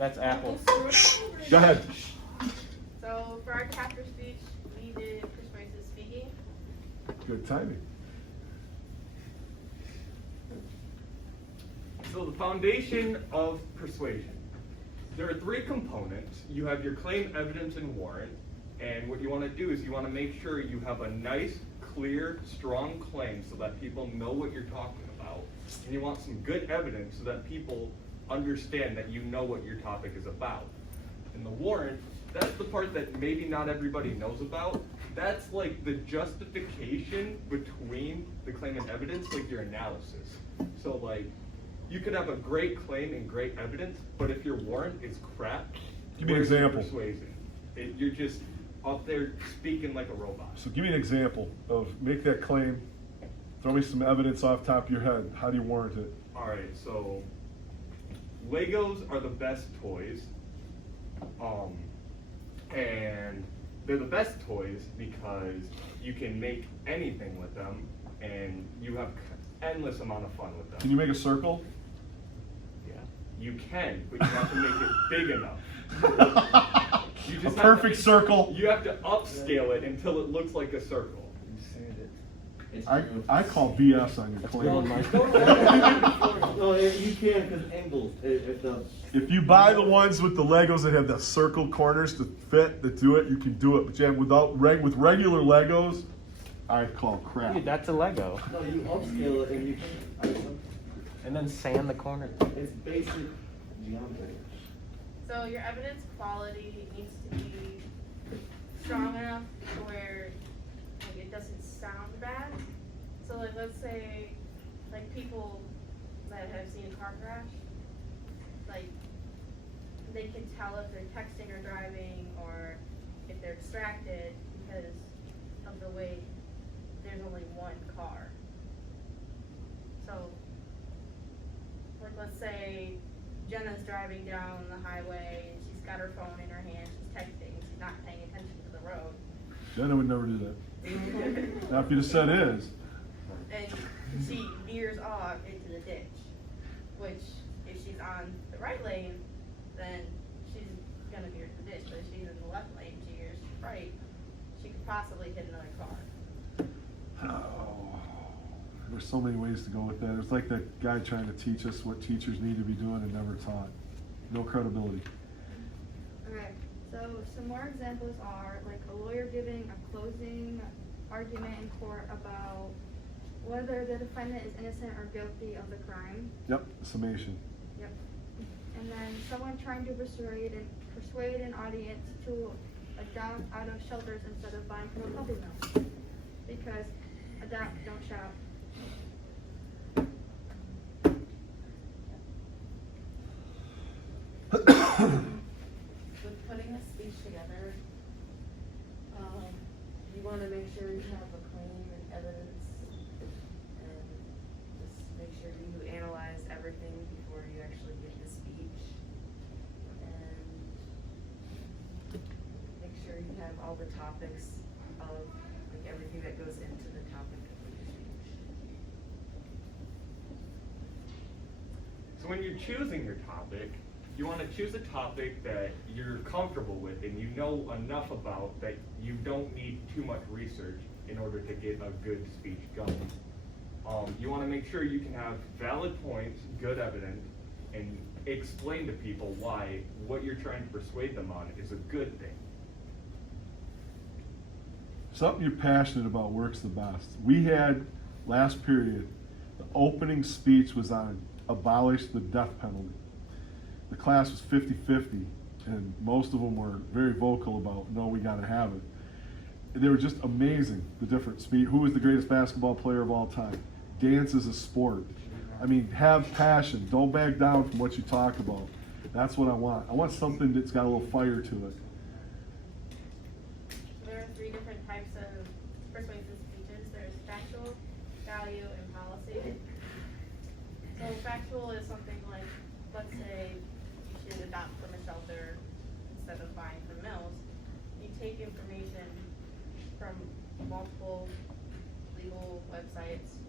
That's Apple. Go ahead. So for our chapter speech, we did persuasive speaking. Good timing. So the foundation of persuasion. There are three components. You have your claim, evidence, and warrant. And what you want to do is you want to make sure you have a nice, clear, strong claim so that people know what you're talking about. And you want some good evidence so that people understand that you know what your topic is about. And the warrant, that's the part that maybe not everybody knows about. That's like the justification between the claim and evidence, like your analysis. So like, you could have a great claim and great evidence, but if your warrant is crap, Give me an example. Persuasion. You're just up there speaking like a robot. So give me an example of make that claim. Throw me some evidence off the top of your head. How do you warrant it? All right, so Legos are the best toys, and they're the best toys because you can make anything with them, and you have endless amount of fun with them. Can you make a circle? Yeah, you can, but you have to make it big enough. You A just perfect circle. You have to upscale it until it looks like a circle. I call BS on your claim. No, you can because angles. If you buy the ones with the Legos that have the circle corners to fit, that do it, you can do it. But yeah, with regular Legos, I call crap. Dude, that's a Lego. No, you upscale it and you can. And then sand the corner. It's basic geometry. So your evidence quality needs to be strong enough where like, it doesn't sound bad. So like let's say like people that have seen a car crash, like they can tell if they're texting or driving or if they're distracted because of the way there's only one car. So like let's say Jenna's driving down the highway and she's got her phone in her hand, she's texting, she's not paying attention to the road. Jenna would never do that. Now, if you just said is. And she veers off into the ditch, which if she's on the right lane, then she's gonna veer to the ditch, but if she's in the left lane, she veers right, she could possibly hit another car. Oh, there's so many ways to go with that. It's like that guy trying to teach us what teachers need to be doing and never taught. No credibility. Okay, so some more examples are like a lawyer giving a closing argument in court about whether the defendant is innocent or guilty of the crime. Yep, summation. Yep. And then someone trying to persuade an audience to adopt out of shelters instead of buying from a puppy mill. Because adopt, don't shop. With putting a speech together, you want to make sure you have a claim and evidence, and just make sure you analyze everything before you actually give the speech, and make sure you have all the topics of like everything that goes into the topic of your speech. So when you're choosing your topic, you want to choose a topic that you're comfortable with and you know enough about that you don't need too much research in order to get a good speech going. You want to make sure you can have valid points, good evidence, and explain to people why what you're trying to persuade them on is a good thing. Something you're passionate about works the best. We had, last period, the opening speech was on abolish the death penalty. The class was 50-50, and most of them were very vocal about, no, we gotta have it. And they were just amazing, the different speech. Who was the greatest basketball player of all time? Dance is a sport. I mean, have passion. Don't back down from what you talk about. That's what I want. I want something that's got a little fire to it. There are three different types of persuasive speeches. There's factual, value, and policy. So factual is something like, let's say you should adopt from a shelter instead of buying from mills. You take information from multiple legal websites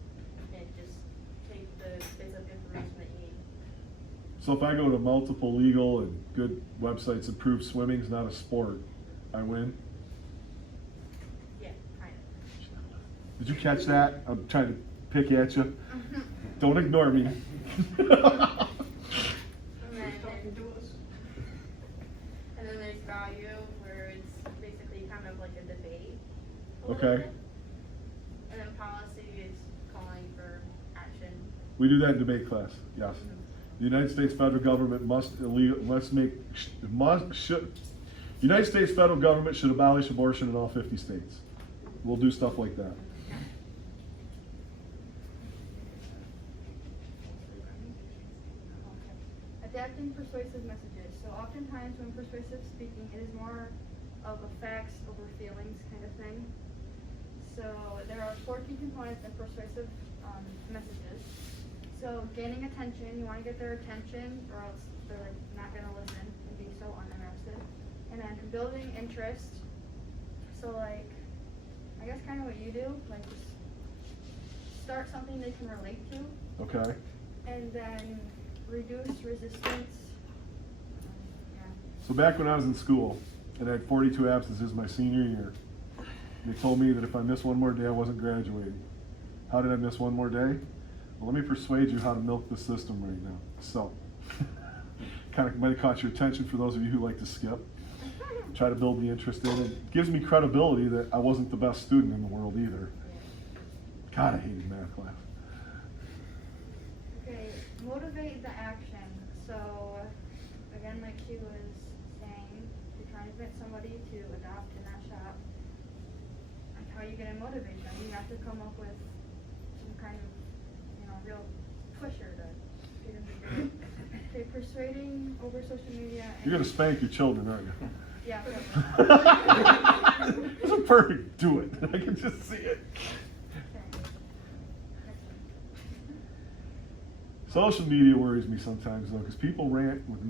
and just take the bits of information that you need. So if I go to multiple legal and good websites that prove swimming's not a sport, I win? Yeah, kind of. Did you catch that? I'm trying to pick at you. Don't ignore me. And then there's value, where it's basically kind of like a debate. a little Okay. bit. And then policy is calling for action. We do that in debate class, yes. The United States federal government United States federal government should abolish abortion in all 50 states. We'll do stuff like that. Adapting persuasive messages. So oftentimes when persuasive speaking, it is more of a facts over feelings kind of thing. So there are 4 key components in persuasive messages. So gaining attention, you want to get their attention or else they're like not going to listen and be so uninterested. And then building interest. So like, I guess kind of what you do, like just start something they can relate to. Okay? And then reduce resistance. Yeah. So back when I was in school and I had 42 absences my senior year, they told me that if I missed one more day, I wasn't graduating. How did I miss one more day? Well, let me persuade you how to milk the system right now. So, kind of might have caught your attention for those of you who like to skip. Try to build the interest in it. It gives me credibility that I wasn't the best student in the world either. God, I hated math class. Okay, motivate the action. So, again, like she was saying, you're trying to get somebody to adopt and not shop. Like, how are you going to motivate them? You have to come up with some kind of, real pusher to get them to do it. Okay, persuading over social media. You're going to spank your children, aren't you? Yeah. It's a perfect do it. I can just see it. Okay. Next one. Social media worries me sometimes though, because people rant with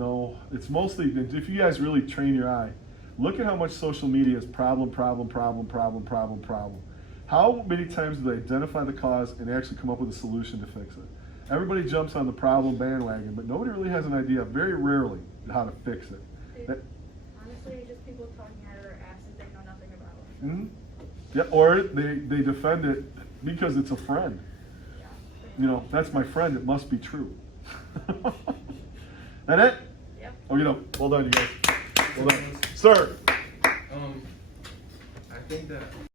it's mostly, if you guys really train your eye, look at how much social media is problem. How many times do they identify the cause and actually come up with a solution to fix it? Everybody jumps on the problem bandwagon, but nobody really has an idea, very rarely, how to fix it. Honestly, it's just people talking out of their asses they know nothing about. Mm-hmm. Yeah, or they defend it because it's a friend. Yeah. That's my friend, it must be true. That it? Yep. Well done, you guys. Well done. Sir. I think that